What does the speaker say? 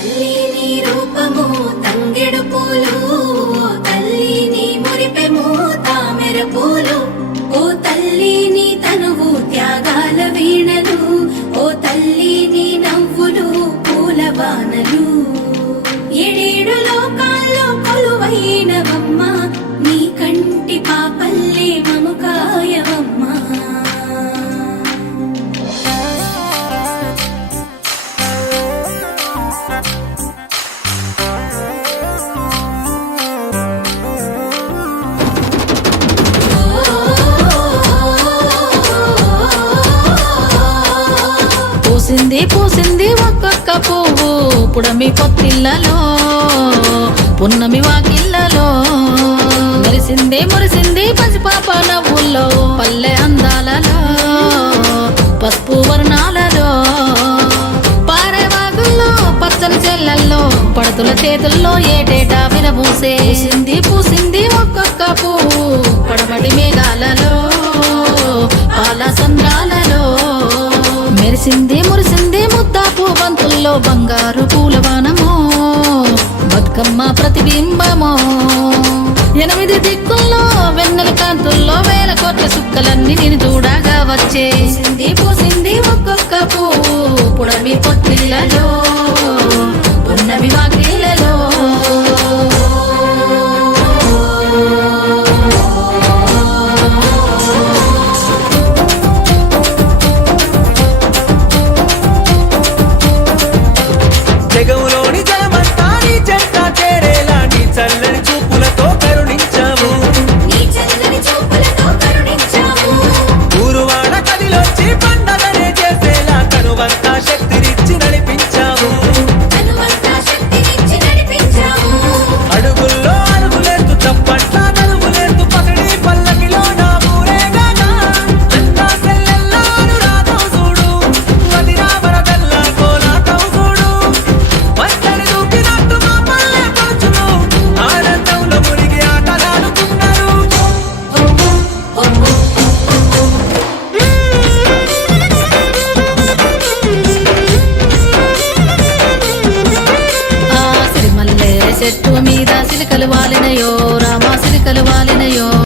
తల్లి నీ రూపము తంగెడు పూలు, తల్లి నీ మురిపెము తామెర పూలు, ఓ తల్లి నీ తనువు త్యాగాల వీణలు, ఓ తల్లి నీ నవ్వులు పూల బాణలు. ఏడేడు లోకాల్లో కొలువైనవమ్మ, నీ కంటి పాపల్లే మము కాయవమ్మా. పూసింది పూసింది ఒక్కొక్క పువ్వు పుడమి పొత్తిళ్ళలో, పున్నమి వాకిళ్ళలో, మురిసింది మురిసింది పసిపాప నవ్వుల్లో, పల్లె అందాలలో, పసుపు వర్ణాలలో, పారేవాగుల్లో, పచ్చని చెల్లల్లో, పడతుల చేతుల్లో ఏటేటా విరబూసే. పూసింది పూసింది ఒక్కొక్క పువ్వు పడమటి మేఘాలలో, పాల సంద్రాలలో, మెరిసింది మురిసింది ముద్దాపు బంతుల్లో, బంగారు పూలవానమో, బతుకమ్మ ప్రతిబింబమో. 8 దిక్కుల్లో వెన్నెల కాంతుల్లో వేల కోట్ల సుక్కలన్నీ నేను చూడగా వచ్చే. పూసింది పూసింది ఒక్కొక్క పువ్వు పుడమి పొత్తిళ్ళలో, పున్నమి వాకిళ్ళలో. జగములోని జలమంతా నీ చెంత చేరేలా నీ చల్లని చూపులతో కరుణించాము, నీ చల్లని చూపులతో కరుణించావు, ఊరువాడ కదిలొచ్చి పండగనే చేసేలా కనువంతా శక్తినిచ్చి నడిపించాము. తనువంతా శక్తినిచ్చి నడిపించావు. అడుగుల్లో అడుగులేస్తూ చప్పట్ల నలుగులేస్తూ పకడి పల్లకిలో నా ఊరేగానా, అంతా సెల్లెల్లా అనురాగం చూడు, వదినా వరదల్లా కోలాటం చూడు, మత్తడి దూకినట్టు మా పల్లె పడుచును ఆనందంలో మునిగి ఆటలాడుతున్నారు. ఆ సిరిమల్లె చెట్టు మీద సిలికలు వాలినయో, రామా సిలికలు వాలినయో.